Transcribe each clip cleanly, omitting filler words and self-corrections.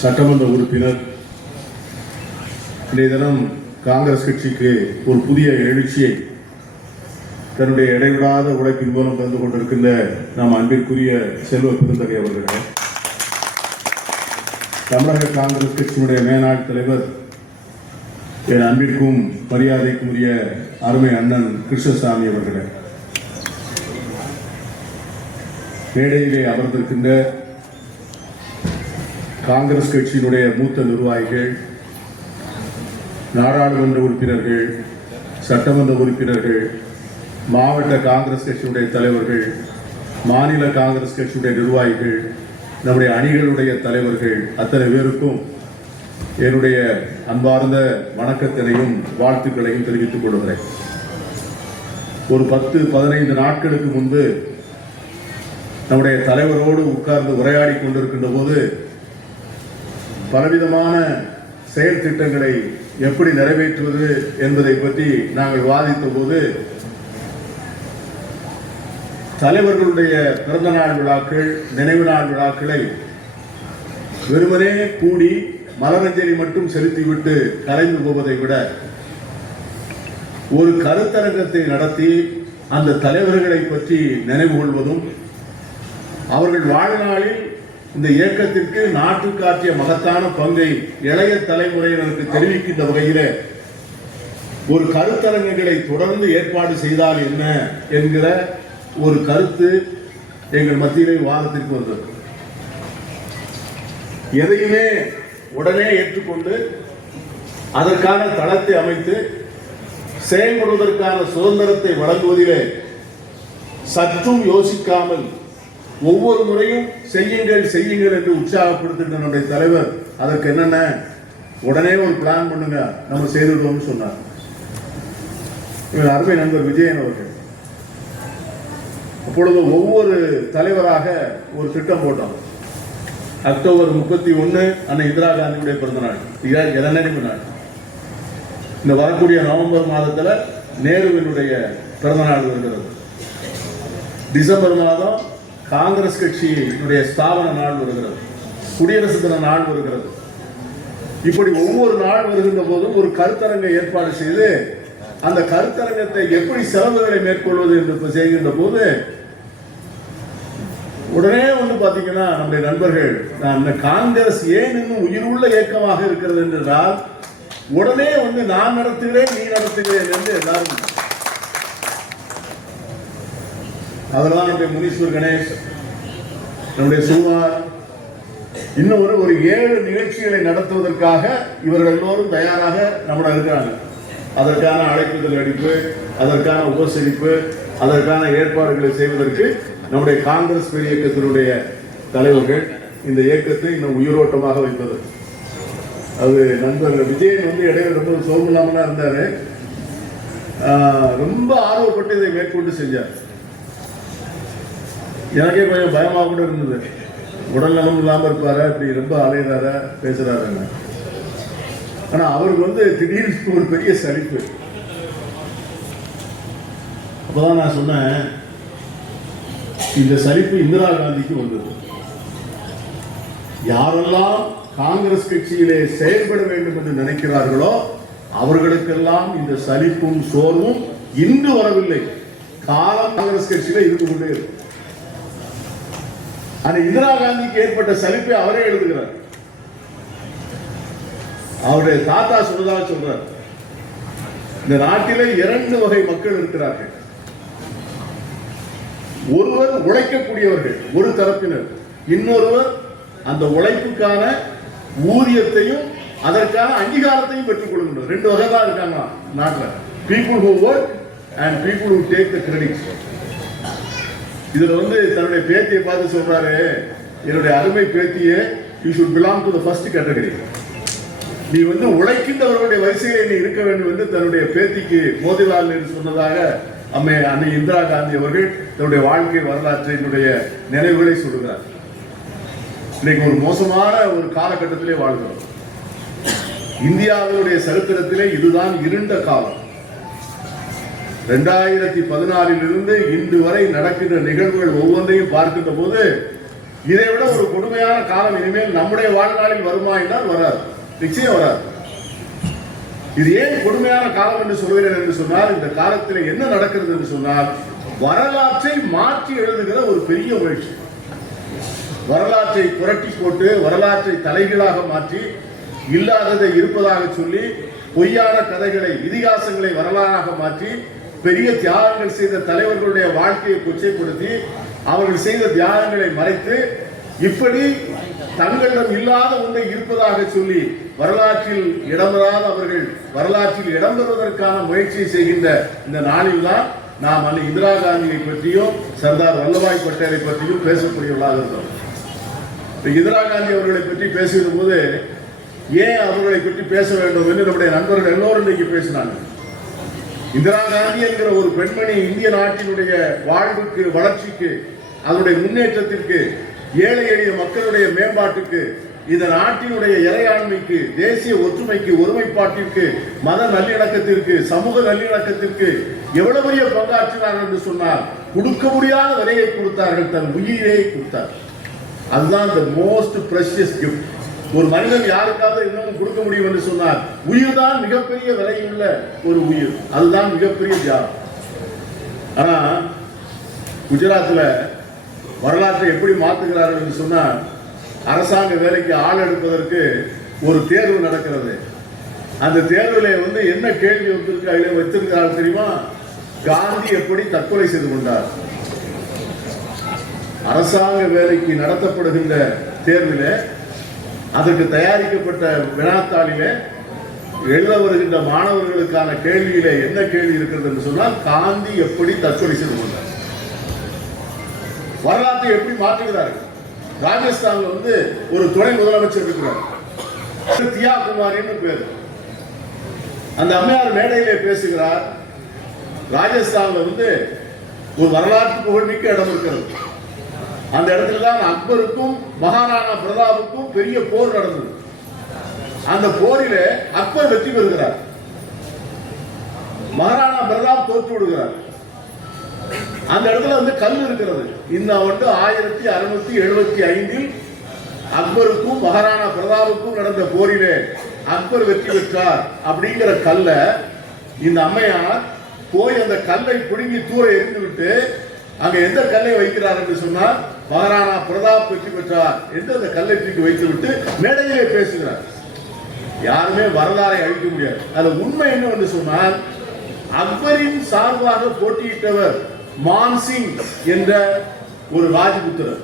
சட்டமன்ற உறுப்பினர் இன்றைய தினம் காங்கிரஸ் கட்சிக்கு ஒரு புதிய எழுச்சியை தன்னுடைய இடைவிடாத உழைப்பின் மூலம் தந்து கொண்டிருக்கின்ற நாம் அன்பிற்குரிய செல்வ பெருந்தகை அவர்களே, தமிழக காங்கிரஸ் கட்சியினுடைய மேனாள் தலைவர் என் அன்பிற்கும் மரியாதைக்கும் உரிய அருமை அண்ணன் கிருஷ்ணசாமி அவர்களே, மேடையிலே அமர்ந்திருக்கின்ற காங்கிரஸ் கட்சியினுடைய மூத்த நிர்வாகிகள், நாடாளுமன்ற உறுப்பினர்கள், சட்டமன்ற உறுப்பினர்கள், மாவட்ட காங்கிரஸ் கட்சியுடைய தலைவர்கள், மாநில காங்கிரஸ் கட்சியுடைய நிர்வாகிகள், நம்முடைய அணிகளுடைய தலைவர்கள் அத்தனை பேருக்கும் என்னுடைய அன்பார்ந்த வணக்கத்தினையும் வாழ்த்துக்களையும் தெரிவித்துக் கொள்கிறேன். ஒரு 10-15 நாட்களுக்கு முன்பு நம்முடைய தலைவரோடு உட்கார்ந்து உரையாடி கொண்டிருக்கின்ற போது பலவிதமான செயல் திட்டங்களை எப்படி நிறைவேற்றுவது என்பதை பற்றி நாங்கள் வாதித்த போது தலைவர்களுடைய பிறந்த நாள் விழாக்கள், நினைவு நாள் விழாக்களை வெறுமனே கூடி மலரஞ்சலி மட்டும் செலுத்திவிட்டு கலைந்து போவதை விட ஒரு கருத்தரங்கத்தை நடத்தி அந்த தலைவர்களை பற்றி நினைவு கொள்வதும், அவர்கள் வாழ்நாளில் இந்த இயக்கத்திற்கு நாட்டுக்கு ஆற்றிய மகத்தான பங்கை இளைய தலைமுறையினருக்கு தெரிவிக்கின்ற வகையில் ஒரு கருத்தரங்குகளை தொடர்ந்து ஏற்பாடு செய்தால் என்ன என்கிற ஒரு கருத்து எங்கள் மத்தியிலே வாதத்திற்கு வந்தது. எதையுமே உடனே ஏற்றுக்கொண்டு அதற்கான தளத்தை அமைத்து செயல்படுவதற்கான சுதந்திரத்தை வழங்குவதிலே சற்றும் யோசிக்காமல் ஒவ்வொரு முறையும் செய்யுங்கள் செய்யுங்கள் என்று உற்சாகப்படுத்துகின்ற நம்முடைய தலைவர் அதற்கு என்னென்ன உடனே ஒரு பிளான் பண்ணுங்க, நம்ம செய்துவிடுவோம்னு சொன்னார். அருமை நண்பர் விஜயன் அவர்கள் அப்பொழுது ஒவ்வொரு தலைவராக ஒரு திட்டம் போட்டோம். அக்டோபர் 31 அன்னை இந்திரா காந்தியுடைய பிறந்த நாள், நினைவு நாள். இந்த வரக்கூடிய நவம்பர் மாதத்தில் நேருவினுடைய பிறந்த நாள் வருகிறது. டிசம்பர் மாதம் காங்கிரஸ் கட்சியினுடைய ஸ்தாபன நாள் வருகிறது, குடியரசு தின நாள் வருகிறது. இப்படி ஒவ்வொரு நாள் வருகின்ற போதும் ஒரு கருத்தரங்கை ஏற்பாடு செய்து அந்த கருத்தரங்கத்தை எப்படி செலவுகளை மேற்கொள்வது என்று செய்கின்ற போது உடனே வந்து பாத்தீங்கன்னா நம்முடைய நண்பர்கள், காங்கிரஸ் ஏன் இன்னும் உயிருள்ள இயக்கமாக இருக்கிறது என்றால் உடனே வந்து நான் நடத்துகிறேன் நீ நடத்துகிறேன் என்று எல்லாரும். அதெல்லாம் நம்முடைய முனீஸ்வர் கணேஷ், நம்முடைய சுமார் இன்னும் ஒரு 7 நிகழ்ச்சிகளை நடத்துவதற்காக இவர்கள் எல்லோரும் தயாராக நம்முடைய இருக்கிறாங்க. அதற்கான அழைப்புதல் அடிப்பு, அதற்கான உபசரிப்பு, அதற்கான ஏற்பாடுகளை செய்வதற்கு நம்முடைய காங்கிரஸ் பேர் இயக்கத்தினுடைய தலைவர்கள் இந்த இயக்கத்தை இன்னும் உயிரோட்டமாக வைப்பது. அது நண்பர் விஜயன் வந்து இடையில ரொம்ப சோர்வில்லாமலாம் இருந்தாரு, ரொம்ப ஆர்வப்பட்டு இதை மேற்கொண்டு செஞ்சார். எனக்கே கொஞ்சம் பயமாக கூட இருந்தது, உடல் நலம் இல்லாமல் இருப்பாரா, இப்படி ரொம்ப அலையிறாரா பேசுறாருங்க. ஆனா அவருக்கு வந்து திடீர்னு ஒரு பெரிய சலிப்பு. அப்பதான் நான் சொன்னேன், இந்த சலிப்பு இந்திரா காந்திக்கு வந்தது. யாரெல்லாம் காங்கிரஸ் கட்சியிலே செயல்பட வேண்டும் என்று நினைக்கிறார்களோ அவர்களுக்கெல்லாம் இந்த சலிப்பும் சோர்வும் இன்று வரவில்லை, காலம் காங்கிரஸ் கட்சியில இருந்து கொண்டே இருக்கும். அந்த இந்திரா காந்திக்கு ஏற்பட்ட சலிப்பை அவரே எழுதுகிறார். அவருடைய தாத்தா சொன்னதாக சொல்றார், இந்த நாட்டிலே 2 வகை மக்கள் இருக்கிறார்கள். ஒருவர் உழைக்கக்கூடியவர்கள், ஒரு தரப்பினர். இன்னொருவர் அந்த உழைப்புக்கான ஊதியத்தையும் அதற்கான அங்கீகாரத்தையும் பெற்றுக் கொள்கின்றனர். 2 வகை தான் இருக்காங்க நாட்டில். People who work and people who take the credit. இதுல வந்து தன்னுடைய பேத்தியை பார்த்து சொல்றாரு, என்னுடைய அருமை பேத்தியே, you should belong to the first category. நீ வந்து உழைக்கின்றவர்களுடைய வரிசையில் நீ இருக்க வேண்டும் என்று தன்னுடைய பேத்திக்கு மோதிலால் நேரு சொன்னதாக அன்னை இந்திரா காந்தி அவர்கள் தன்னுடைய வாழ்க்கை வரலாற்றினுடைய நினைவுகளை சொல்லுகிறார். இன்னைக்கு ஒரு மோசமான ஒரு காலகட்டத்திலே வாழ்கிறோம். இந்தியாவினுடைய சரித்திரத்திலே இதுதான் இருண்ட காலம். 2014 இருந்து இன்று வரை நடக்கின்ற நிகழ்வுகள் ஒவ்வொன்றையும் பார்க்கின்ற போது இதை விட ஒரு கொடுமையான காலம் இனிமேல் நம்முடைய வாழ்நாளில் வருமா என்றால் வராது, நிச்சயம் வராது. இது ஏன் கொடுமையான காலம் என்று சொல்கிறேன் என்று சொன்னால், இந்த காலத்தில் என்ன நடக்கிறது என்று சொன்னால், வரலாற்றை மாற்றி எழுதுகிற ஒரு பெரிய முயற்சி. வரலாற்றை புரட்டி போட்டு வரலாற்றை தலைகீழாக மாற்றி இல்லாததை இருப்பதாக சொல்லி பொய்யான கதைகளை இதிகாசங்களை வரலாறாக மாற்றி பெரிய தியாகங்கள் செய்த தலைவர்களுடைய வாழ்க்கையை கொச்சைப்படுத்தி அவர்கள் செய்த தியாகங்களை மறைத்து இப்படி தங்களிடம் இல்லாத ஒன்றை இருப்பதாக சொல்லி வரலாற்றில் இடம்பெறாத அவர்கள் வரலாற்றில் இடம்பெறுவதற்கான முயற்சியை செய்கின்ற இந்த நாளில் தான் நாம் அன்னை இந்திரா காந்தியை பற்றியும் சர்தார் வல்லபாய் பட்டேலை பற்றியும் பேசக்கூடியவர்களாக இருந்தோம். இந்திரா காந்தி அவர்களை பற்றி பேசுகிற போது ஏன் அவர்களை பற்றி பேச வேண்டும் என்று நம்முடைய நண்பர்கள் எல்லோரும் இன்றைக்கு பேசினாங்க. இந்திரா காந்தி என்கிற ஒரு பெண்மணி இந்திய நாட்டினுடைய வாழ்வுக்கு, வளர்ச்சிக்கு, அதனுடைய முன்னேற்றத்திற்கு, ஏழை எளிய மக்களுடைய மேம்பாட்டுக்கு, இந்த நாட்டினுடைய இறையாண்மைக்கு, தேசிய ஒற்றுமைக்கு, ஒருமைப்பாட்டிற்கு, மத நல்லிணக்கத்திற்கு, சமூக நல்லிணக்கத்திற்கு எவ்வளவு பெரிய பங்காற்றினார்கள் என்று சொன்னால் கொடுக்க முடியாத விலையை கொடுத்தார்கள், தன் உயிரை கொடுத்தார். அதுதான் the most precious gift. ஒரு மனிதன் யாருக்காவது இன்னும் கொடுக்க முடியும் என்று சொன்னார், உயிர் தான் மிகப்பெரிய விலையுள்ள ஒரு உயிர், அதுதான் மிகப்பெரிய தியாகம். ஆனா குஜராத்தில் வரலாற்றை எப்படி மாற்றுகிறார்கள் என்று சொன்னால், அரசாங்க வேலைக்கு ஆள் எடுப்பதற்கு ஒரு தேர்வு நடக்கிறது. அந்த தேர்வில் என்ன கேள்வி வச்சிருக்கிறார்கள் தெரியுமா? காந்தி எப்படி தற்கொலை செய்து கொண்டார். அரசாங்க வேலைக்கு நடத்தப்படுகின்ற தேர்வில் அதற்கு தயாரிக்கப்பட்ட வினாத்தாளிலே எழுத வருகின்ற மாணவர்களுக்கான கேள்வியிலே என்ன கேள்வி இருக்கிறது என்று சொன்னால், காந்தி எப்படி தற்கொலை செய்து கொண்டார். வரலாற்றை எப்படி மாற்றுகிறார்கள். ராஜஸ்தான்ல ஒரு துணை முதலமைச்சர் இருக்கிறார், தியா குமாரின்னு பேர். அந்த அம்மையார் மேடையிலே பேசுகிறார். ராஜஸ்தான்ல ஒரு வரலாற்று புகழ்மிக்க இடம் இருக்கிறது. அந்த இடத்துல தான் அக்பருக்கும் மகாராணா பிரதாப்புக்கும் பெரிய போர் நடந்தது. அந்த போரில அக்பர் வெற்றி பெறுகிறார், மகாராணா பிரதாப் தோற்று விடுகிறார். அந்த இடத்துல கல் இருக்கிறது. இந்த 1675 அக்பருக்கும் மகாராணா பிரதாப்புக்கும் நடந்த போரிலே அக்பர் வெற்றி பெற்றார் அப்படிங்கிற கல்ல இந்த அம்மையார் போய் அந்த கல்லை பிடுங்கி தூர எரிந்து விட்டு அங்க எந்த கல்லை வைக்கிறார் என்று சொன்னால், மகாராணா பிரதாப் வெற்றி பெற்றார் என்று அந்த கல்லை தூக்கி வைத்து விட்டு மேடையிலே பேசுகிறார். யாருமே வரலாறை அழிக்க முடியாது. அது உண்மை என்னவென்று சொன்னால், அக்பரின் சார்பாக போட்டியிட்டவர் மான்சிங் என்ற ஒரு ராஜபுத்திரர்.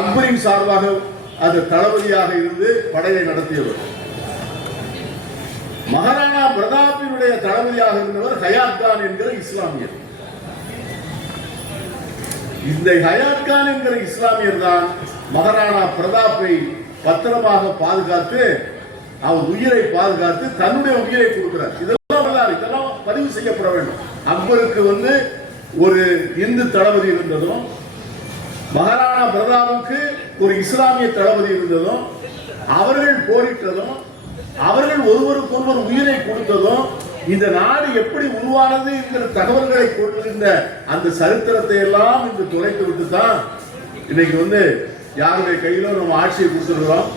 அக்பரின் சார்பாக அது தளபதியாக இருந்து படையை நடத்தியவர். மகாராணா பிரதாப்பினுடைய தளபதியாக இருந்தவர் ஹயாத் கான் என்கிற இஸ்லாமியர். இந்த ஹயாத் கான் என்கிற இஸ்லாமியர் தான் மகாராணா பிரதாப்பை பத்திரமாக பாதுகாத்து, அவர் உயிரை பாதுகாத்து தன்னுடைய உயிரை கொடுக்கிறார். இதெல்லாம் பதிவு செய்யப்பட வேண்டும். அக்பருக்கு ஒரு இந்து தளபதி இருந்ததும், மகாராணா பிரதாப்புக்கு ஒரு இஸ்லாமிய தளபதி இருந்ததும், அவர்கள் போரிட்டதும், அவர்கள் ஒருவருக்கொருவர் உயிரை கொடுத்ததும், இந்த நாடு எப்படி உருவானது என்கிற தகவல்களை கொண்டிருந்த அந்த சரித்திரத்தை எல்லாம் இன்று தொலைத்து விட்டு தான் இன்னைக்கு யாருடைய கையில நம்ம ஆட்சியை கொடுத்துருக்கிறோம்.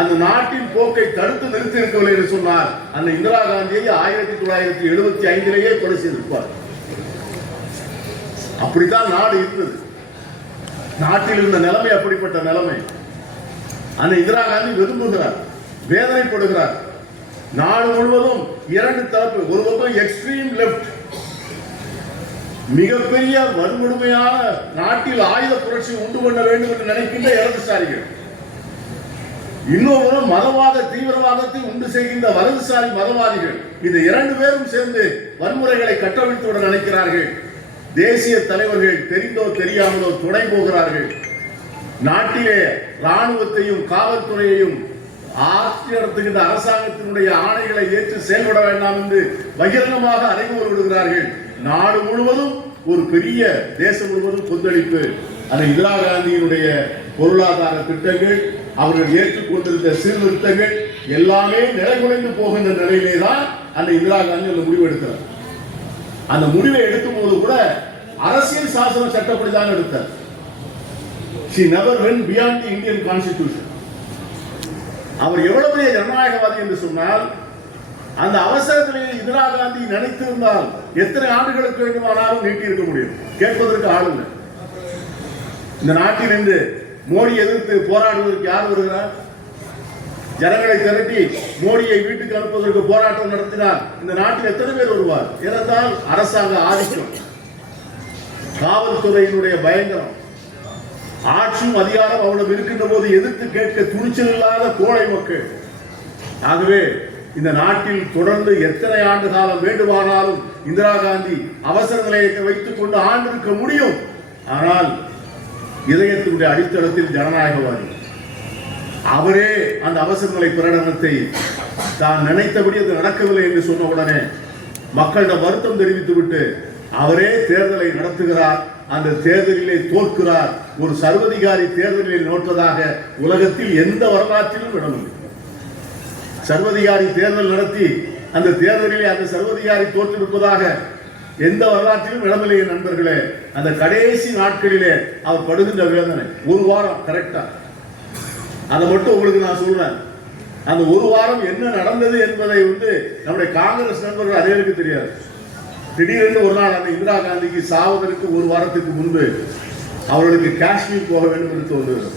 அந்த நாட்டின் போக்கை தடுத்து நிறுத்தி இருக்கவில்லை என்று சொன்னார். அந்த இந்திரா காந்தியை 1975 கொலை செய்திருப்பார். அப்படித்தான் நாடு இருந்தது. நாட்டில் இருந்த நிலைமை அப்படிப்பட்ட நிலைமை. அந்த இந்திரா காந்தி விரும்புகிறார், வேதனைப்படுகிறார். நாடு முழுவதும் இரண்டு தரப்பு, ஒரு பக்கம் எக்ஸ்ட்ரீம் லெப்ட், மிகப்பெரிய வன்கொடுமையான நாட்டில் ஆயுத புரட்சி உண்டு பண்ண வேண்டும் என்று நினைக்கின்ற இடதுசாரிகள், இன்னொரு மதவாத தீவிரவாதத்தை உண்டு செய்கின்ற வலதுசாரி மதவாதிகள். இந்த இரண்டு பேரும் சேர்ந்து வன்முறைகளை கட்டவிழ்த்து விட நினைக்கிறார்கள். தேசிய தலைவர்கள் தெரிந்தோ தெரியாமலோ துணை போகிறார்கள். நாட்டிலே ராணுவத்தையும் காவல்துறையையும் ஆட்சி நடத்துகின்ற அரசாங்கத்தினுடைய ஆணைகளை ஏற்று செயல்பட வேண்டாம் என்று பகிரங்கமாக அறைகூறு விடுகிறார்கள். நாடு முழுவதும் ஒரு பெரிய தேசம் முழுவதும் கொந்தளிப்பு. அந்த இந்திரா காந்தியினுடைய பொருளாதார திட்டங்கள், அவர்கள் ஏற்றுக்கொண்டிருந்த சீர்திருத்தங்கள் எல்லாமே நிலைகுலைந்து போகின்ற நிலையிலே தான் அந்த இந்திரா காந்தி அந்த முடிவு எடுக்கிறார். அந்த முடிவை எடுக்கும் போது கூட அரசியல் சாசன சட்டப்படி தான் எடுத்தார். She never went beyond the Indian Constitution. அவர் எவ்வளவு பெரிய ஜனநாயகவாதி என்று சொன்னால், அந்த அவசரத்திலேயே இந்திரா காந்தி நினைத்திருந்தால் எத்தனை ஆண்டுகளுக்கு வேண்டுமானாலும் நீட்டி இருக்க முடியும். கேட்பதற்கு ஆள் இல்லை. இந்த நாட்டில் இன்று மோடி எதிர்த்து போராடுவதற்கு யார் வருகிறார்? ஜனங்களை திரட்டி மோடியை வீட்டுக்கு அனுப்புவதற்கு போராட்டம் நடத்தினார். இந்த நாட்டில் எத்தனை பேர் வருவார்? ஏனென்றால் அரசாங்க ஆதிக்கம், காவல்துறையினுடைய பயங்கரம், ஆட்சியும் அதிகாரம் அவ்வளவு இருக்கின்ற போது எதிர்த்து கேட்க துணிச்சல் இல்லாத கோழை மக்கள். ஆகவே இந்த நாட்டில் தொடர்ந்து எத்தனை ஆண்டு காலம் வேண்டுமானாலும் இந்திரா காந்தி அவசர நிலையத்தை வைத்துக் கொண்டு ஆண்டிருக்க முடியும். ஆனால் இதயத்தினுடைய அடித்தளத்தில் ஜனநாயகவாதி. அவரே அந்த அவசர நிலை பிரகடனத்தை தான் நினைத்தபடி அது நடக்கவில்லை என்று சொன்ன உடனே மக்களிடம் வருத்தம் தெரிவித்துவிட்டு அவரே தேர்தலை நடத்துகிறார். அந்த தேர்தலிலே தோற்கிறார். ஒரு சர்வதிகாரி தேர்தலில் நோட்டதாக உலகத்தில் எந்த வரலாற்றிலும் இடமில்லை. சர்வதிகாரி தேர்தல் நடத்தி அந்த தேர்தலிலே அந்த சர்வதிகாரி தோற்றிருப்பதாக எந்த வரலாற்றிலும் இடமில்லை. நண்பர்களே, அந்த கடைசி நாட்களிலே அவர் படுகின்ற வேதனை, ஒரு வாரம் கரெக்டா, அதை மட்டும் உங்களுக்கு நான் சொல்றேன். அந்த ஒரு வாரம் என்ன நடந்தது என்பதை நம்முடைய காங்கிரஸ் நண்பர்கள் அதேக்கு தெரியாது. திடீரென்று ஒரு நாள் அந்த இந்திரா காந்திக்கு சாவதற்கு ஒரு வாரத்துக்கு முன்பு அவர்களுக்கு காஷ்மீர் போக வேண்டும் என்று தோன்றுகிறது.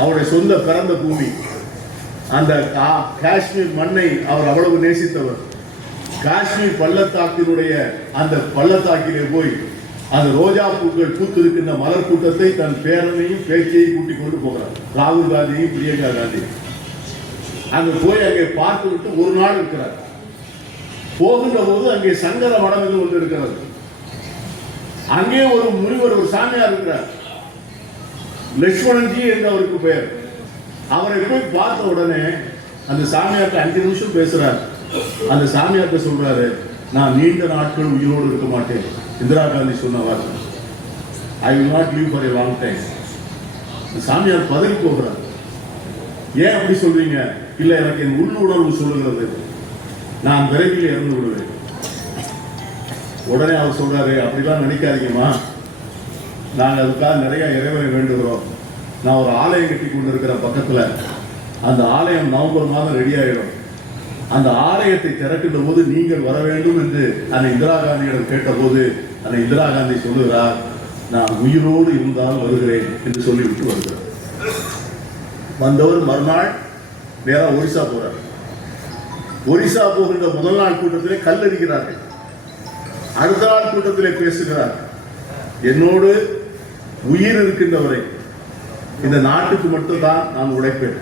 அவருடைய சொந்த பிறந்த பூமி, அந்த காஷ்மீர் மண்ணை அவர் அவ்வளவு நேசித்தவர். காஷ்மீர் பள்ளத்தாக்கினுடைய அந்த பள்ளத்தாக்கிலே போய் அந்த ரோஜா பூக்கள் பூத்திருக்கின்ற மலர் கூட்டத்தை தன் பேரனையும் பேச்சையும் கூட்டிக் கொண்டு போகிறார். ராகுல் காந்தியும் பிரியங்கா காந்தி அங்கு போய் அங்கே பார்த்து விட்டு ஒரு நாள் இருக்கிறார். போகின்ற போது அங்கே சங்கர மடம் என்று ஒன்று இருக்கிறது. அங்கே ஒரு முனிவர், ஒரு சாமியார் இருக்கிறார், லட்சுமணன்ஜி என்று அவருக்கு பெயர். அவரை போய் பார்த்த உடனே அந்த சாமியார்ட்ட 5 நிமிஷம் பேசுறார். அந்த சாமியார்ட்ட சொல்றாரு, நான் நீண்ட நாட்கள் உயிரோடு இருக்க மாட்டேன். இந்திரா காந்தி சொன்னவர், I will not live for a long time. சாமியார் பதறி போகிறார். ஏன் அப்படி சொல்றீங்க? இல்ல, எனக்கு என் உள்ளுணர்வு சொல்லுகிறது, நான் விரைவில் இறந்து விடுவேன். உடனே அவர் சொல்றாரு, அப்படிலாம் நினைக்காதீங்கம்மா, நாங்கள் அதுக்காக நிறைய இறைவனை வேண்டுகிறோம். நான் ஒரு ஆலயம் கட்டி கொண்டிருக்கிற பக்கத்துல, அந்த ஆலயம் நவம்பர் மாதம் ரெடி ஆகிடும். அந்த ஆலயத்தை திறக்கின்ற போது நீங்கள் வர வேண்டும் என்று அந்த இந்திரா காந்தியிடம் கேட்டபோது அந்த இந்திரா காந்தி சொல்லுகிறார், நான் உயிரோடு இருந்தால் வருகிறேன் என்று சொல்லிவிட்டு வருகிறார். வந்தவர் மறுநாள் நேராக ஒரிசா போறார். ஒரிசா போகின்ற முதல் நாள் கூட்டத்திலே கல்லடிக்கிறார்கள். அடுத்த நாள் கூட்டத்திலே பேசுகிறார், என்னோடு உயிர் இருக்கின்றவரை இந்த நாட்டுக்கு மட்டும்தான் நான் உழைப்பேன்.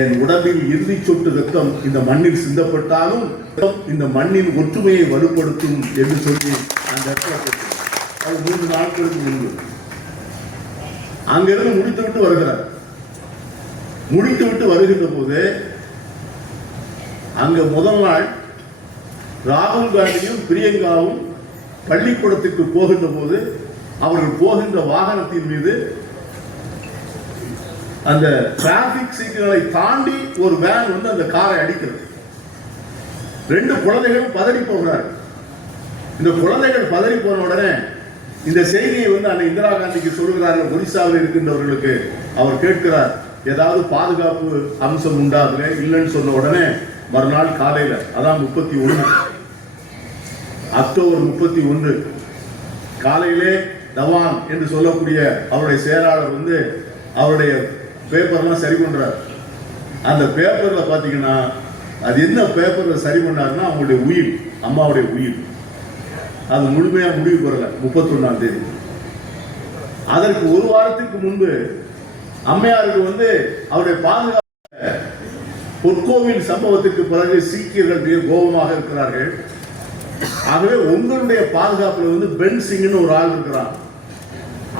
என் உடம்பில் இறுதி சொட்டு ரத்தம் இந்த மண்ணில் சிந்தப்பட்டாலும் இந்த மண்ணின் ஒற்றுமையை வலுப்படுத்தும் என்று சொல்லி அந்த இடத்துல அது 3 நாட்களுக்கு முன்பு அங்கிருந்து முடித்துவிட்டு வருகிறார். முடித்துவிட்டு வருகின்ற போது அங்க முதல் நாள் ராகுல் காந்தியும் பிரியங்காவும் பள்ளிக்கூடத்துக்கு போகின்ற போது அவர்கள் போகின்ற வாகனத்தின் மீது அந்த டிராபிக் சிக்னலை தாண்டி ஒரு வேன் அந்த காரை அடிக்கிறது. 2 குழந்தைகளும் பதறி போகிறார்கள். இந்த குழந்தைகள் பதறி போன உடனே இந்த செய்தியை அந்த இந்திரா காந்திக்கு சொல்கிறார்கள். ஒரிசாவில் இருக்கின்றவர்களுக்கு அவர் கேட்கிறார், ஏதாவது பாதுகாப்பு அம்சம் உண்டா? அதுல இல்லைன்னு சொன்ன உடனே மறுநாள் காலையில, அதான் 31 அக்டோபர் 31 காலையிலே தவான் என்று சொல்லக்கூடிய அவருடைய செயலாளர் அவருடைய பேப்பர்லாம் சரி பண்றார். அந்த பேப்பர்ல பாத்தீங்கன்னா அது என்ன பேப்பர்ல சரி பண்ணாருன்னா அவங்களுடைய உயிர், அம்மாவுடைய உயிர், அது முழுமையா முடிவு பெறல 31ஆம் தேதி. அதற்கு ஒரு வாரத்துக்கு முன்பு அம்மையாருக்கு அவருடைய பாதுகாப்பு பொற்கோவில் சம்பவத்திற்கு பிறகு சீக்கியர்கள் மிக கோபமாக இருக்கிறார்கள். ஆகவே உங்களுடைய பாதுகாப்புல பென் சிங்னு ஒரு ஆள் இருக்கிறான்,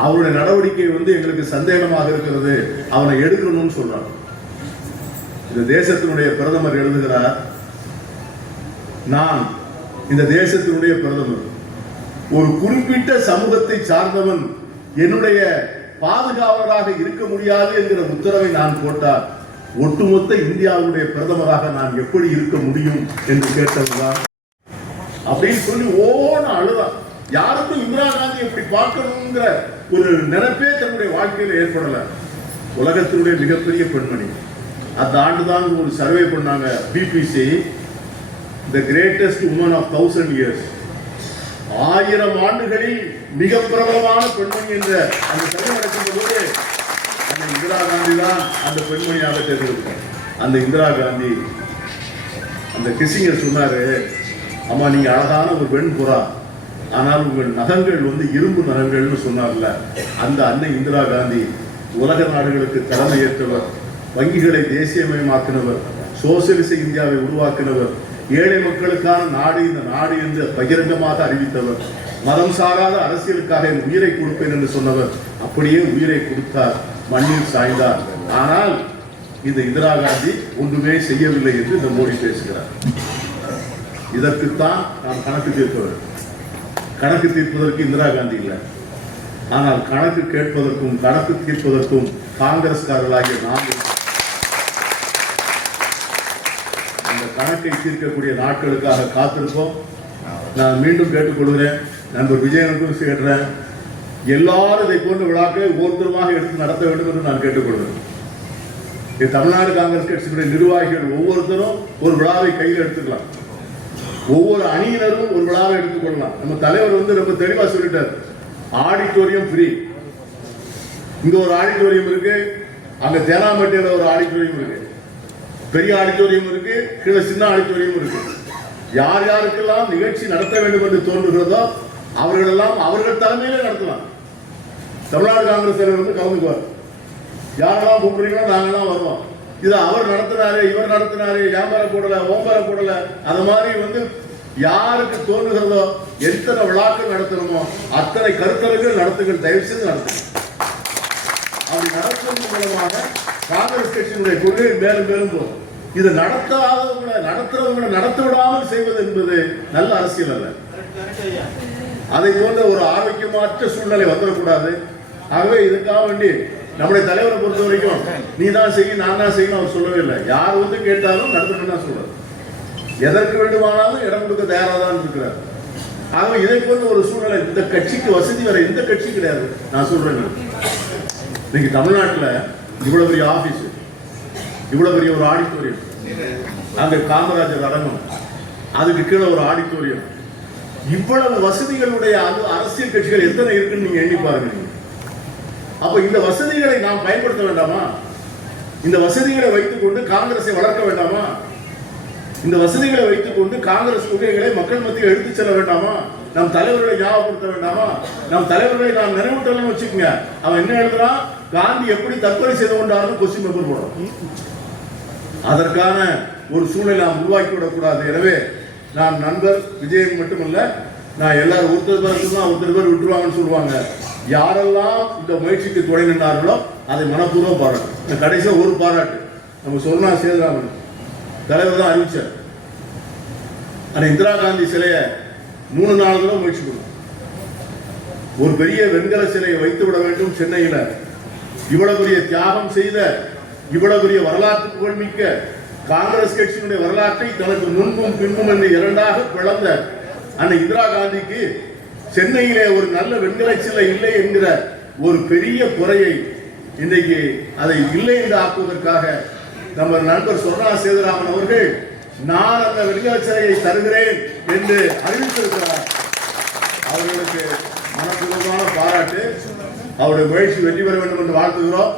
அவருடைய நடவடிக்கை எங்களுக்கு சந்தேகமாக இருக்கிறது, அவனை எடுக்கணும்னு சொல்றாங்க. இந்த தேசத்தினுடைய பிரதமர் எழுதுகிறார், நான் இந்த தேசத்தினுடைய பிரதமர், ஒரு குறிப்பிட்ட சமூகத்தை சார்ந்தவன் என்னுடைய பாதுகாவலராக இருக்க முடியாது என்கிற உத்தரவை நான் போட்டால் ஒட்டுமொத்த இந்தியாவுடைய பிரதமராக நான் எப்படி இருக்க முடியும் என்று கேட்டதுதான் அப்படின்னு சொல்லி ஓன அழுதான். யாருக்கும் இந்திரா காந்தி எப்படி பார்க்கணுங்கிற ஒரு நினைப்பே தன்னுடைய வாழ்க்கையில ஏற்படல. உலகத்தினுடைய மிகப்பெரிய பெண்மணி. அந்த ஆண்டுதான் ஒரு சர்வே பண்ணாங்க BBC, the greatest woman of 1000 years, 1000 ஆண்டுகளில் மிக பிரபலமான பெண்மணி என்ற அந்த சர்வே நடக்கும் போது அந்த இந்திரா காந்தி தான் அந்த பெண்மணியாக தேர்ந்தெடுத்தார். அந்த இந்திரா காந்தி அந்த கிசிங்கர் சொன்னாரு, அம்மா நீங்க அழகான ஒரு பெண் புறா, ஆனால் உங்கள் நகங்கள் வந்து இரும்பு நகங்கள்னு சொன்னார்ல, அந்த அன்னை இந்திரா காந்தி உலக நாடுகளுக்கு தலைமை ஏற்றவர், வங்கிகளை தேசியமயமாக்கினவர், சோசியலிச இந்தியாவை உருவாக்கினவர், ஏழை மக்களுக்கான நாடு இந்த நாடு என்று பகிரங்கமாக அறிவித்தவர், மதம் சாராத அரசியலுக்காக என் உயிரை கொடுப்பேன் என்று சொன்னவர். அப்படியே உயிரை கொடுத்தார், மண்ணில் சாய்ந்தார். ஆனால் இந்த இந்திரா காந்தி ஒன்றுமே செய்யவில்லை என்று இந்த மோடி பேசுகிறார். இதற்குத்தான் நாம் கணக்கு தீர்க்க வேண்டும். கணக்கு தீர்ப்பதற்கு இந்திரா காந்தி இல்லை, ஆனால் கணக்கு கேட்பதற்கும் கணக்கு தீர்ப்பதற்கும் காங்கிரஸ்காரர்களாகிய நாம் அந்த கணக்கை தீர்க்கக்கூடிய நாட்களுக்காக காத்திருப்போம். நான் மீண்டும் கேட்டுக்கொள்கிறேன், நண்பர் விஜயனுக்கும் கேட்கிறேன், எல்லாரும் இதை போன்ற விழாக்களை ஒவ்வொருத்தருமாக எடுத்து நடத்த வேண்டும் என்று நான் கேட்டுக்கொள்கிறேன். தமிழ்நாடு காங்கிரஸ் கட்சியினுடைய நிர்வாகிகள் ஒவ்வொருத்தரும் ஒரு விழாவை கையில் எடுத்துக்கலாம், ஒவ்வொரு அணியினரும் ஒரு விழாவை எடுத்துக்கொள்ளலாம். நம்ம தலைவர் வந்து ரொம்ப தெளிவா சொல்லிட்டார், ஆடிட்டோரியம் ஃப்ரீ. இங்க ஒரு ஆடிட்டோரியம் இருக்கு, அங்க தேனாம்பேட்டையில ஒரு ஆடிட்டோரியம் இருக்கு, பெரிய ஆடிட்டோரியம் இருக்கு, கீழே சின்ன ஆடிட்டோரியம் இருக்கு. யார் யாருக்கெல்லாம் நிகழ்ச்சி நடத்த வேண்டும் என்று தோன்றுகிறதோ அவர்களெல்லாம் அவர்கள் தலைமையிலே நடத்தலாம். தமிழ்நாடு காங்கிரஸ் தலைவர் வந்து கலந்துக்குவார், யாரெல்லாம் கூப்பிடுறீங்களோ நாங்கெல்லாம் வருவோம். இதை அவர் நடத்தினாரு, இவர் நடத்தினாரு, வியாபார கூடல, ஓம்பர கூடல, அது மாதிரி வந்து யாருக்கு தோன்றுகிறதோ எத்தனை விழாக்கள் நடத்தணுமோ அத்தனை கருத்தரங்குகள் நடத்துங்கள், தயவு செய்து நடத்துங்க. அப்படி நடத்துவதன் மூலமாக காங்கிரஸ் கட்சியினுடைய கொள்கை மேலும் மேலும் போகும். இதை நடத்தாதவங்களை நடத்துறவங்களை நடத்த விடாமல் செய்வது என்பது நல்ல அரசியல் அல்ல. அதை போன்ற ஒரு ஆரோக்கியமற்ற சூழ்நிலை வந்துடக்கூடாது. ஆகவே இதுக்காக வேண்டி நம்முடைய தலைவரை பொறுத்த வரைக்கும் நீ தான் செய்யும் நான் தான் செய்யணும் அவர் சொல்லவே இல்லை. யார் வந்து கேட்டாலும் நடத்தணும் தான் சொல்றாரு. எதற்கு வேண்டுமானாலும் இடம் கொடுக்க தயாராக தான் இருக்கிறார். ஆகவே இதை போன்ற ஒரு சூழ்நிலை இந்த கட்சிக்கு வசதி வர எந்த கட்சி கிடையாது. நான் சொல்றேன், இன்னைக்கு தமிழ்நாட்டில் இவ்வளவு பெரிய ஆபீஸ், இவ்வளவு பெரிய ஒரு ஆடிட்டோரியம், அங்க காமராஜர் அரங்கம், அதுக்கு கீழே ஒரு ஆடிட்டோரியம், இவ்வளவு வசதிகளுடைய அரசியல் கட்சிகள் எத்தனை இருக்குன்னு நீங்க எண்ணி பாருங்க. அப்ப இந்த வசதிகளை நாம் பயன்படுத்த வேண்டாமா? இந்த வசதிகளை வைத்துக் கொண்டு காங்கிரஸை வளர்க்க வேண்டாமா? இந்த வசதிகளை வைத்துக் கொண்டு காங்கிரஸ் கொள்கைகளை மக்கள் மத்தியில் எடுத்துச் செல்ல வேண்டாமா? நம் தலைவர்களை ஞாபகப்படுத்த வேண்டாமா? நம் தலைவர்களை நாம் நினைவூட்டலாம் வச்சுக்கோங்க. அவன் என்ன எழுதுறான், காந்தி எப்படி தற்கொலை செய்து கொண்டாருன்னு கொஸ்டின் பேப்பர் போடும். அதற்கான ஒரு சூழ்நிலை நாம் உருவாக்கி விடக்கூடாது. எனவே நான் நண்பர் விஜயன் மட்டுமல்ல, நான் எல்லாரும் ஒருத்தர் பேர் விட்டுருவாங்கன்னு சொல்லுவாங்க. யாரெல்லாம் இந்த முயற்சிக்கு துணை நின்றார்களோ அதை மனப்பூர்வம் பாராட்டு. இந்த கடைசியாக ஒரு பாராட்டு நம்ம சொன்னா சேதுராமன் தலைவர் தான் அறிவிச்சார். ஆனா இந்திரா காந்தி சிலையை 3 நாள் தான் முயற்சி பண்ணும். ஒரு பெரிய வெண்கல சிலையை வைத்து விட வேண்டும் சென்னையில். இவ்வளவு பெரிய தியாகம் செய்த, இவ்வளவு பெரிய வரலாற்று புகழ்மிக்க காங்கிரஸ் கட்சியினுடைய வரலாற்றை தனக்கு முன்பும் பின்பும் என்று இரண்டாக பிளந்த அந்த இந்திரா காந்திக்கு சென்னையிலே ஒரு நல்ல வெண்கல சிலை இல்லை என்கிற ஒரு பெரிய குறையை இன்றைக்கு அதை இல்லை என்று ஆக்குவதற்காக நம்ம நண்பர் சொர்ணா சேதுராமன் அவர்கள் நான் அந்த வெண்கல சிலையை தருகிறேன் என்று அறிவித்திருக்கிறார். அவர்களுக்கு மனப்பூர்வமான பாராட்டு. அவருடைய முயற்சி வெற்றி பெற வேண்டும் என்று வாழ்த்துகிறோம்.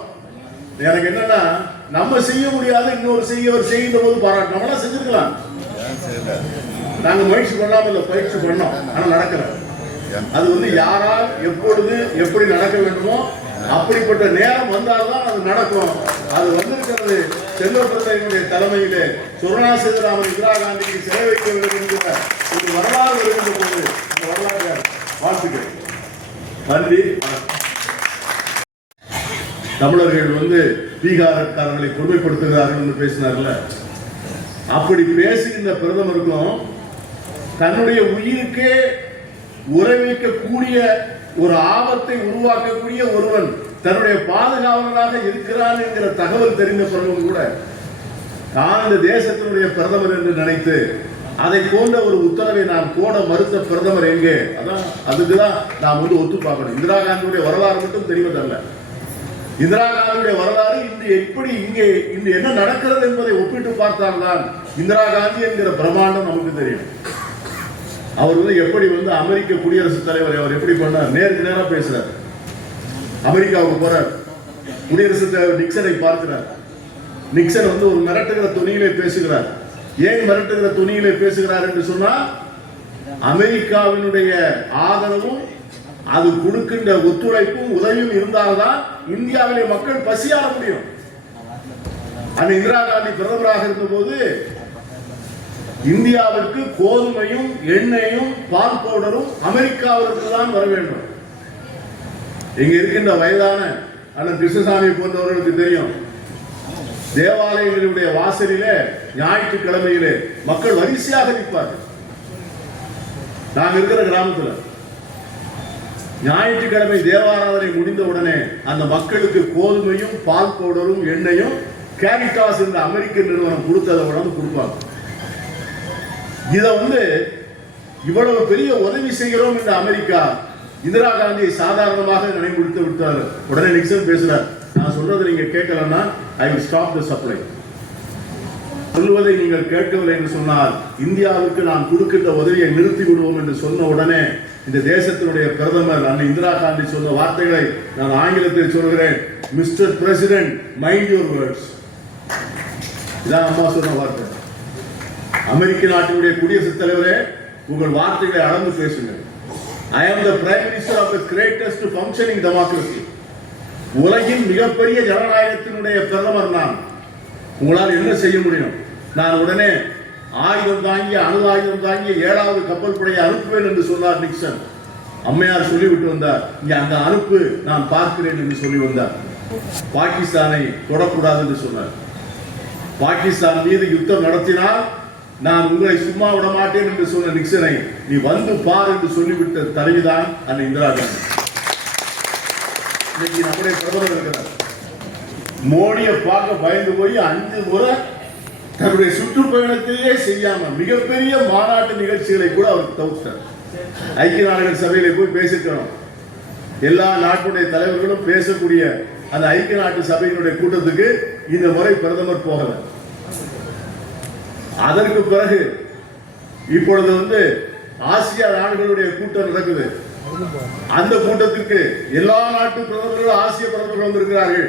எனக்கு என்னன்னா, நம்ம செய்ய முடியாத இன்னொரு செய்கின்ற போது பாராட்டு. நம்மளாம் செஞ்சிருக்கலாம், நாங்க முயற்சி பண்ணாம இல்ல, பயிற்சி பண்ணோம், ஆனா நடக்கல. அது வந்து யாரால் எப்பொழுது எப்படி நடக்க வேண்டுமோ அப்படிப்பட்ட நேரம் வந்தால்தான் அது நடக்கும். அது வந்திருக்கிறது. செல்வப்பிரதையினுடைய தலைமையிலே சொர்ணா சேதுராமன் இந்திரா காந்திக்கு சிலை வைக்க வேண்டும் என்கிற ஒரு வரலாறு வருகின்ற போது இந்த வரலாறு வாழ்த்துக்கள். நன்றி. தமிழர்கள் வந்து பீகாரக்காரர்களை கொடுமைப்படுத்துகிறார்கள் என்று பேசினார்ல, அப்படி பேசுகின்ற பிரதமருக்கும் தன்னுடைய உயிருக்கே உறவிக்கக்கூடிய ஒரு ஆபத்தை உருவாக்கக்கூடிய ஒருவன் தன்னுடைய பாதுகாவலராக இருக்கிறான் என்கிற தகவல் தெரிந்த பிறகும் கூட தான் இந்த தேசத்தினுடைய பிரதமர் என்று நினைத்து அதை போன்ற ஒரு உத்தரவை நான் போட மறுத்த பிரதமர் எங்கே? அதான் அதுக்குதான் நாம் ஒத்து பார்க்கணும். இந்திரா காந்தியுடைய வரலாறு மட்டும் தெரிவதல்ல, இந்திரா காந்தியுடைய வரலாறு இன்று எப்படி இங்கே இன்று என்ன நடக்கிறது என்பதை ஒப்பிட்டு பார்த்தால்தான் இந்திரா காந்தி என்கிற பிரம்மாண்டம் நமக்கு தெரியும். அவர் எப்படி அமெரிக்க குடியரசுத் தலைவர் அவர் எப்படி பண்ணார்? நேருக்கு நேரா பேசுறார். அமெரிக்காவுக்கு போறார், குடியரசுத் தலைவர் நிக்சனை பார்க்கிறார். நிக்சன் ஒரு மிரட்டுகிற துணியிலே பேசுகிறார். ஏன் மிரட்டுகிற துணியிலே பேசுகிறார் என்று சொன்னால், அமெரிக்காவினுடைய ஆதரவும் அது கொடுக்கின்ற ஒத்துழைப்பும் உதவியும் இருந்தால்தான் இந்தியாவிலே மக்கள் பசியாற முடியும். அந்த இந்திரா காந்தி பிரதமராக இருந்த போது இந்தியாவிற்கு கோதுமையும் எண்ணெயும் பால் பவுடரும் அமெரிக்காவிற்கு தான் வர வேண்டும். இங்க இருக்கின்ற வயதான அண்ணன் கிருஷ்ணசாமி போன்றவர்களுக்கு தெரியும், தேவாலயங்களுடைய வாசலிலே ஞாயிற்றுக்கிழமையிலே மக்கள் வரிசையாக நிற்பார்கள். நாங்க இருக்கிற கிராமத்தில் ஞாயிற்றுக்கிழமை தேவாராதனை முடிந்த உடனே அந்த மக்களுக்கு கோதுமையும் பால் பவுடரும் எண்ணெயும் கேரிட்டாஸ் என்ற அமெரிக்க நிறுவனம் கொடுத்ததை உடனே கொடுப்பாங்க. இதை இவ்வளவு பெரிய உதவி செய்கிறோம் என்ற அமெரிக்கா இந்திரா காந்தியை சாதாரணமாக நினைவுபடுத்த விட்டார். உடனே நிக்சன் பேசுறார், நான் சொல்றதை நீங்க கேட்கலன்னா I will stop the supply. சொல்லுவதை நீங்கள் கேட்கவில்லை என்று சொன்னால் இந்தியாவுக்கு நான் கொடுக்கின்ற உதவியை நிறுத்தி விடுவோம் என்று சொன்ன உடனே இந்த தேசத்தினுடைய பிரதமர் அன்னை இந்திரா காந்தி சொன்ன வார்த்தைகளை நான் ஆங்கிலத்தில் சொல்கிறேன், mister president mind your words. இதான் அம்மா சொன்ன வார்த்தை. அமெரிக்க நாட்டினுடைய குடியரசுத் தலைவரே, உங்கள் வார்த்தைகளை அளந்து பேசுங்கள். I am the Prime Minister of the greatest functioning democracy. உலகின் மிகப்பெரிய ஜனநாயகத்தினுடைய பிரதமர் நான். உங்களால் என்ன செய்ய முடியும்? நான் உடனே ஆயுதம் தாங்கிய அணு ஆயுதம் தாங்கிய 7வது கப்பல் படையை அனுப்புவேன் என்று சொன்னார் நிக்சன். அம்மையார் சொல்லிவிட்டு வந்தார், இங்க அந்த அனுப்பு நான் பார்க்கிறேன் என்று சொல்லி வந்தார். பாகிஸ்தானை தொடக்கூடாது என்று சொன்னார். பாகிஸ்தான் மீது யுத்தம் நடத்தினால் நான் உங்களை சும்மா விட மாட்டேன் என்று சொன்ன நிக்சனை நீ வந்து பார் என்று சொல்லிவிட்ட தலைவிதான் அந்த இந்திரா காந்தி. இன்னைக்கு நம்முடைய பிரதமர் இருக்கிறார். மோடியை பார்க்க பயந்து போய் 5 முறை தன்னுடைய சுற்றுப்பயணத்தையே செய்யாம மிகப்பெரிய மாநாட்டு நிகழ்ச்சிகளை கூட அவர் தவிர்த்தார். ஐக்கிய நாடுகள் சபையில போய் பேசிக்கிறோம். எல்லா நாட்டுடைய தலைவர்களும் பேசக்கூடிய அந்த ஐக்கிய நாட்டு சபையினுடைய கூட்டத்துக்கு இந்த முறை பிரதமர் போகல. அதற்கு பிறகு இப்பொழுது ஆசியா நாடுகளுடைய கூட்டம் நடக்குது. அந்த கூட்டத்திற்கு எல்லா நாட்டு பிரதமர்களும் ஆசிய பிரதமர்கள் வந்திருக்கிறார்கள்.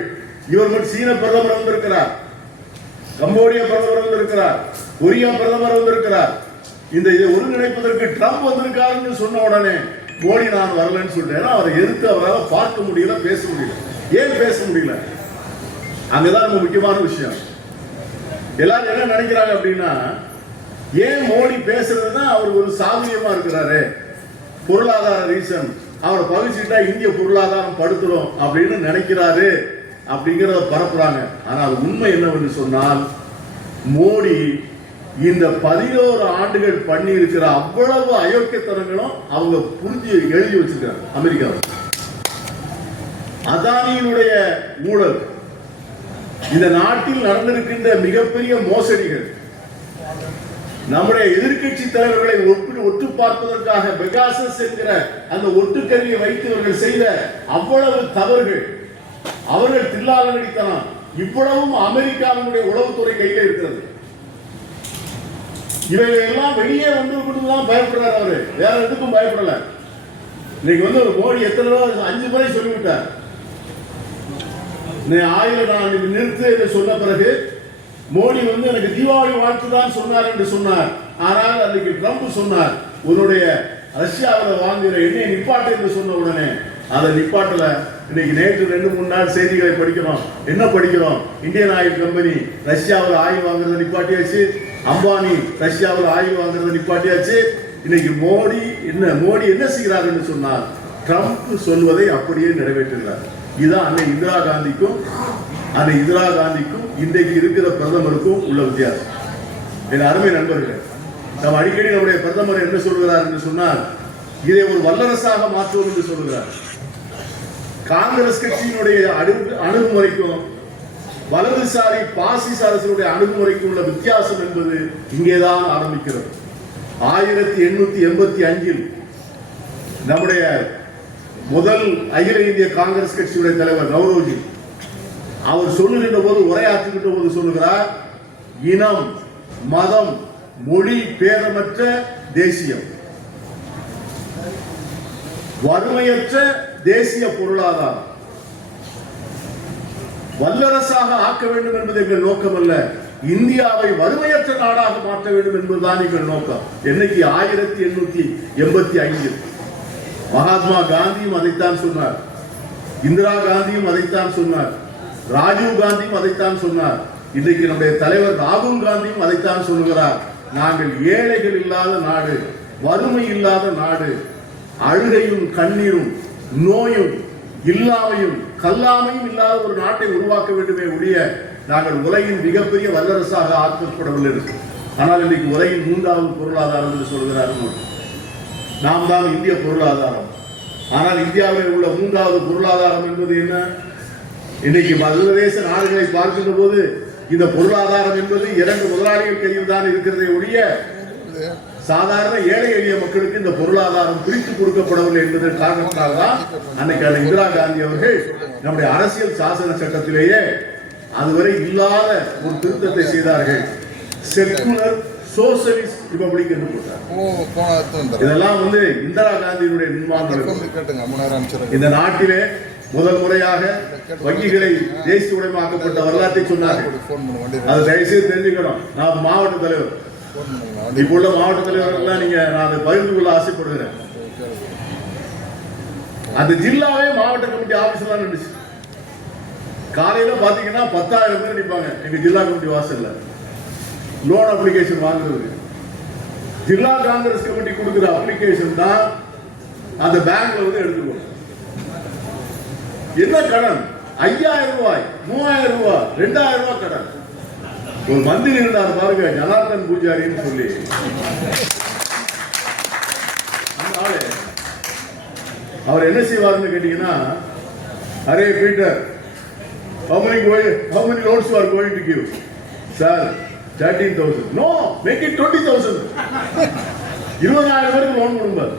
இவர் சீன பிரதமர் வந்திருக்கிறார், கம்போடியா பிரதமர் வந்திருக்கிறார், கொரியா பிரதமர் வந்திருக்கிறார். இந்த இதை ஒருங்கிணைப்பதற்கு ட்ரம்ப் வந்திருக்காருன்னு சொன்ன உடனே மோடி நான் வரலன்னு சொல்லிட்டேன். அவரை எதிர்த்து அவரால் பார்க்க முடியல, பேச முடியல. ஏன் பேச முடியல? அங்கதான் ரொம்ப முக்கியமான விஷயம். எல்லாரும் என்ன நினைக்கிறாங்க அப்படின்னா, ஏன் மோடி பேசுறதுன்னா அவர் ஒரு சாதுரியமா இருக்கிறாரு, பொருளாதார ரீசன், அவரை பகிர்ச்சிட்டா இந்திய பொருளாதாரம் படுத்துறோம் அப்படின்னு நினைக்கிறாரு அப்படிங்கிறத பரப்புறாங்க. ஆனால் உண்மை என்னவென்று சொன்னால், மோடி இந்த 11 ஆண்டுகள் பண்ணி இருக்கிற அவ்வளவு அயோக்கியத்தனங்களும் அவங்க புரிஞ்சு எழுதி வச்சிருக்காங்க. அமெரிக்காவில் அதானியினுடைய ஊழல், இந்த நாட்டில் நடந்திருக்கின்ற மிகப்பெரிய மோசடிகள், நம்முடைய எதிர்கட்சி தலைவர்களை ஒட்டு பார்ப்பதற்காக பெகாசஸ் என்கிற அந்த ஒட்டுக்கருவியை வைத்து இவர்கள் செய்த அவ்வளவு தவறுகள், அவர்கள் தில்லால நடித்தனம், இவ்வளவும் அமெரிக்காவினுடைய உளவுத்துறை கையில் இருக்கிறது. இவைகள் எல்லாம் வெளியே வந்து பயப்படுறாரு. அவரு வேற எதுக்கும் பயப்படல. இன்னைக்கு மோடி எத்தனை 5 முறை சொல்லிவிட்டார், நான் நிறுத்து என்று சொன்ன பிறகு மோடி எனக்கு தீபாவளி வாழ்த்து தான் சொன்னார் என்று சொன்னார். ஆனால் அன்றைக்கு ட்ரம்ப் சொன்னார், உன்னுடைய ரஷ்யாவில் வாங்குகிற எண்ணெயை நிப்பாட்டு என்று சொன்ன உடனே அதை நிப்பாட்டல. இன்னைக்கு நேற்று 2-3 நாள் செய்திகளை படிக்கிறோம். என்ன படிக்கிறோம்? இந்தியன் ஆயில் கம்பெனி ரஷ்யாவில் ஆயில் வாங்குறத நிப்பாட்டியாச்சு, அம்பானி ரஷ்யாவில் ஆயில் வாங்குறத நிப்பாட்டியாச்சு. இன்னைக்கு மோடி என்ன செய்கிறார் என்று சொன்னால், ட்ரம்ப் சொல்வதை அப்படியே நிறைவேற்றுகிறார். இதுதான் அன்னை இந்திரா காந்திக்கும் இன்றைக்கு இருக்கிற பிரதமருக்கும் உள்ள வித்தியாசம். என் அருமை நண்பர்களே, நம்ம அடிக்கடி நம்முடைய பிரதமர் என்ன சொல்கிறார் என்று சொன்னால், இதை ஒரு வல்லரசாக மாற்றுவோம் என்று சொல்கிறார். காங்கிரஸ் கட்சியினுடைய அணுகுமுறைக்கும் வலதுசாரி பாசிச அரசுடைய அணுகுமுறைக்கும் உள்ள வித்தியாசம் என்பது இங்கேதான் ஆரம்பிக்கிறது. 1885 நம்முடைய முதல் அகில இந்திய காங்கிரஸ் கட்சியுடைய தலைவர் நவ்ரோஜி அவர் சொல்லுகின்ற போது, உரையாற்றுகின்ற போது சொல்லுகிறார், இனம், மதம், மொழி பேதமற்ற தேசியம், வறுமையற்ற தேசிய பொருளாதாரம், வல்லரசாக ஆக்க வேண்டும் என்பது எங்கள் நோக்கம் அல்ல, இந்தியாவை வறுமையற்ற நாடாக மாற்ற வேண்டும் என்பதுதான் எங்கள் நோக்கம். என்னைக்கு 1885 மகாத்மா காந்தியும் அதைத்தான் சொன்னார், இந்திரா காந்தியும் அதைத்தான் சொன்னார், ராஜீவ் காந்தியும் அதைத்தான் சொன்னார். இன்றைக்கு நம்முடைய தலைவர் ராகுல் காந்தியும் அதைத்தான் சொல்லுகிறார். நாங்கள் ஏழைகள் இல்லாத நாடு, வறுமை இல்லாத நாடு, அழுகையும் கண்ணீரும் நோயும் இல்லாமையும் கல்லாமையும் இல்லாத ஒரு நாட்டை உருவாக்க வேண்டுமே ஒழிய நாங்கள் உலகின் மிகப்பெரிய வல்லரசாக ஆக்கப்படவில்லை. ஆனால் இன்றைக்கு உலகின் 3வது பொருளாதாரம் என்று சொல்கிறார்கள். நாம் தான் இந்திய பொருளாதாரம். ஆனால் இந்தியாவில் உள்ள 3வது பொருளாதாரம் என்பது என்ன? இன்னைக்கு சர்வதேச நாடுகளை பார்க்கின்ற போது இந்த பொருளாதாரம் என்பது 2 முதலாளிகள் கையில் தான் இருக்கிறதை ஒழிய சாதாரண ஏழை எளிய மக்களுக்கு இந்த பொருளாதாரம் பிரித்து கொடுக்கப்படவில்லை என்பதன் காரணத்தால் தான் அன்னைக்கு இந்திரா காந்தி அவர்கள் நம்முடைய அரசியல் சாசன சட்டத்திலேயே அதுவரை இல்லாத ஒரு திருத்தத்தை செய்தார்கள். செக்குலர் சோசியலிஸ்ட் ரிபப்ளிக் என்று போட்டார். இதெல்லாம் இந்திரா காந்தியினுடைய நிர்மாணங்கள். இந்த நாட்டிலே முதல் முறையாக வங்கிகளை தேசிய உடைமையாக்கப்பட்ட வரலாற்றை சொன்னார்கள். அதை தயவுசெய்து தெரிஞ்சுக்கணும். நான் மாவட்ட தலைவர், இப்ப உள்ள மாவட்ட தலைவர்கள் நீங்க நான் அதை பகிர்ந்து கொள்ள ஆசைப்படுகிறேன். அந்த ஜில்லாவே மாவட்ட கமிட்டி ஆபீஸ் தான் இருந்துச்சு. காலையில பாத்தீங்கன்னா 10,000 பேர் நிற்பாங்க எங்க ஜில்லா கமிட்டி வாசல்ல லோன் அப்ளிகேஷன் வாங்குறது. ஜில்லா காங்கிரஸ் கமிட்டி கொடுக்கிற அப்ளிகேஷன் தான் அந்த பேங்க்ல எடுத்துக்கணும். என்ன கடன்? 5,000 ரூபாய், 3,000 ரூபாய், 2,000 ரூபாய் கடன். ஒரு மந்திரி இருந்தார் பாருங்க, ஜனார்தன் பூஜாரின்னு சொல்லி. அந்த ஆளு அவர் என்ன செய்வார்னு கேட்டீங்கன்னா, array Peter, how many loans you are going to give? Sir, 13,000. No, make it 20,000. 20,000 பேருக்கு லோன் கொடுப்பார்.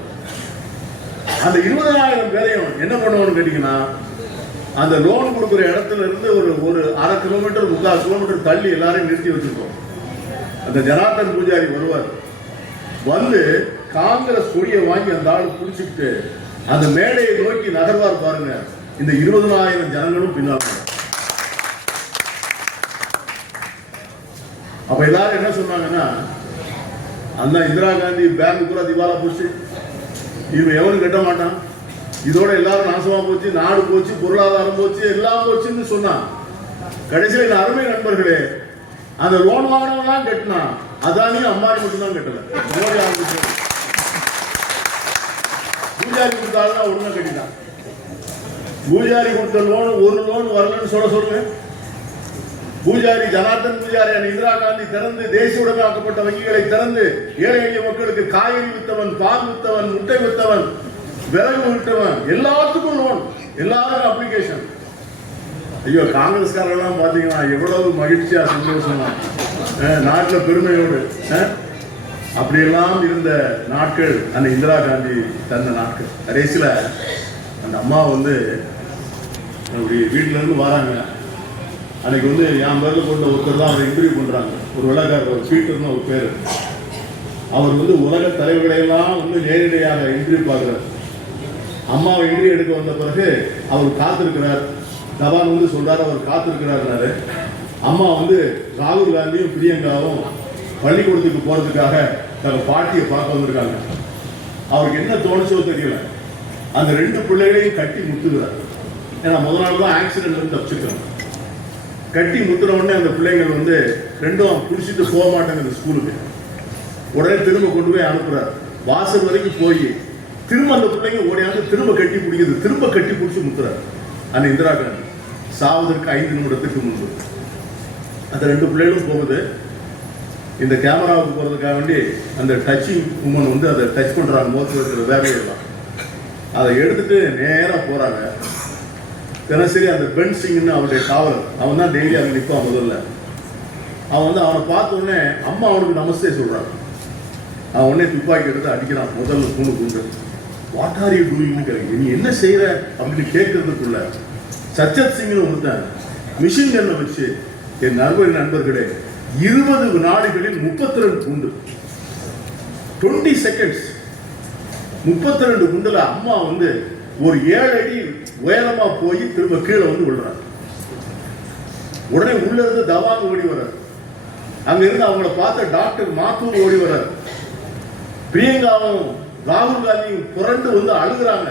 அந்த 20,000 பேரையும் என்ன பண்ணுவோம்னு கேட்டீங்கன்னா, அந்த லோன் கொடுக்குற இடத்துல இருந்து ஒரு 1/2 கிலோமீட்டர் 3/4 கிலோமீட்டர் தள்ளி எல்லாரையும் நிறுத்தி வச்சிருக்கோம். அந்த ஜனார்தன் பூஜாரி வருவார். காங்கிரஸ் கொடியை வாங்கி அந்த ஆள் பிடிச்சிக்கிட்டு அந்த மேடையை நோக்கி நகர்வார் பாருங்க. இந்த 20,000 ஜனங்களும் பின்னால். அப்ப எல்லாரும் என்ன சொன்னாங்கன்னா, அந்த இந்திரா காந்தி பேங்க் பூரா திவாலா போச்சு, இவன் எவனும் கட்ட மாட்டான், இதோட எல்லாரும் நாசமா போச்சு, நாடு போச்சு, பொருளாதாரம் போச்சு, எல்லாம் போச்சுன்னு சொன்னான். கடைசியில் என் அருமை நண்பர்களே, அந்த லோன் வாங்கினவெல்லாம் கட்டினா, அதானியும் அம்பானி மட்டும் தான் கட்டல. பூஜாரி கொடுத்தாலும் ஒழுங்கா கட்டிட்டான். பூஜாரி கொடுத்த லோன் ஒரு லோன் வரலன்னு சொல்லுங்க. பூஜாரி ஜனார்தன் பூஜாரி இந்திரா காந்தி திறந்து தேசிய உடைமையாக்கப்பட்ட வங்கிகளை திறந்து ஏழை எளிய மக்களுக்கு காய்கறி வித்தவன், பால் வித்தவன், முட்டை வித்தவன், விறகு விட்டவன், எல்லாத்துக்கும் லோன், எல்லாருக்கும் அப்ளிகேஷன். ஐயோ, காங்கிரஸ்காரெல்லாம் பாத்தீங்கன்னா எவ்வளவு மகிழ்ச்சியா சந்தோஷமா நாட்டில் பெருமையோடு அப்படியெல்லாம் இருந்த நாட்கள் அந்த இந்திரா காந்தி தந்த நாட்கள். கடைசியில் அந்த அம்மா வீட்டில இருந்து வராங்க. அன்னைக்கு என் பேரில் கொண்ட ஒருத்தர் தான் அவரை இன்டர்வியூ பண்றாங்க. ஒரு விளக்காரர், ஒரு பீட்டர்னு ஒரு பேர். அவர் உலக தலைவர்களையெல்லாம் நேரடியாக இன்டர்வியூ பார்க்கிறார். அம்மாவை இன்டர்வியூ எடுக்க வந்த பிறகு அவர் காத்திருக்கிறார். தவான் சொல்றாரு, அவர் காத்திருக்கிறாரு. அம்மா ராகுல் காந்தியும் பிரியங்காவும் பள்ளிக்கூடத்துக்கு போறதுக்காக தங்கள் பாட்டியை பார்க்க வந்திருக்காங்க. அவருக்கு என்ன தோணுச்சோ தெரியல, அந்த 2 பிள்ளைகளையும் கட்டி முத்துகிறார். ஏன்னா முதல் நாள் தான் ஆக்சிடென்ட்ல இருந்து தப்பிச்சுக்கிறாங்க. கட்டி முத்துற உடனே அந்த பிள்ளைங்கள் 2ம் குடிச்சிட்டு போக மாட்டாங்க ஸ்கூலுக்கு. உடனே திரும்ப கொண்டு போய் அனுப்புறாரு. வாசல் வரைக்கும் போய் திரும்ப அந்த பிள்ளைங்க ஓடியாந்து திரும்ப கட்டி பிடிக்குது. திரும்ப கட்டி பிடிச்சி முத்துறாரு. அந்த இந்திரா காந்தி சாவதற்கு 5 நிமிடத்துக்கு முன்பு அந்த 2 பிள்ளைகளும் போகுது. இந்த கேமராவுக்கு போறதுக்காக வேண்டி அந்த டச்சிங் உமன் அதை டச் பண்றாங்க. மோத்தில் இருக்கிற வேலையெல்லாம் அதை எடுத்துட்டு நேராக போறாங்க. தினசரி அந்த பென் சிங்னு அவருடைய காவலர், அவன் தான் டெய்லி அங்கே நிற்பான். முதல்ல அவன் அவனை பார்த்த உடனே அம்மா அவனுக்கு நமஸ்தே சொல்றாங்க. அவன் உடனே துப்பாக்கி எடுத்து அடிக்கிறான் முதல்ல குண்டு. வாட் ஆர் யூ டூயிங்னு கேட்க, நீ என்ன செய்யற அப்படின்னு கேட்கறதுக்குள்ள சச்சத் சிங்னு ஒருத்தன் மிஷின் கண்ணை வச்சு என் நண்பர்களே 20 வினாடிகளில் 32 குண்டு, 20 செகண்ட்ஸ் 32 குண்டுல அம்மா வந்து ஒரு 7 அடி உயரமா போய் திரும்ப கீழே வந்து விழுறாங்க. உடனே உள்ள இருந்து தவாங்க ஓடி வர்றாரு. அங்க இருந்து அவங்கள பார்த்த டாக்டர் மாத்தூர் ஓடி வர்றாரு. பிரியங்காவும் ராகுல் காந்தியும் புரண்டு வந்து அழுகுறாங்க.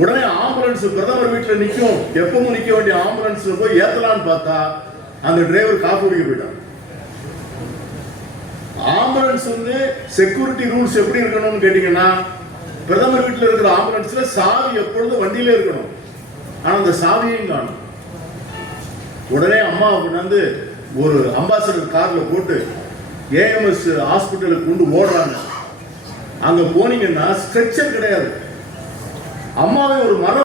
உடனே ஆம்புலன்ஸ் பிரதமர் வீட்டுல நிக்கும், எப்பவும் நிக்க வேண்டிய ஆம்புலன்ஸ்ல போய் ஏத்தலான்னு பார்த்தா அந்த டிரைவர் காப்பு குடிக்க போயிட்டான். ஆம்புலன்ஸ் வந்து செக்யூரிட்டி ரூல்ஸ் எப்படி இருக்கணும்னு கேட்டீங்கன்னா, பிரதமர் வீட்டில் இருக்கிற ஆம்புலன்ஸ்ல சாவி எப்பொழுதும் வண்டியில இருக்கணும். ஆனா அந்த சாவியையும் காணும். உடனே அம்மா வந்து ஒரு அம்பாசடர் கார்ல போட்டு ஏஎம்எஸ் ஹாஸ்பிட்டலுக்கு கொண்டு ஓடுறாங்க. அங்க போனீங்கன்னா ஸ்ட்ரெச்சர் கிடையாது. அம்மாவை ஒரு மரம்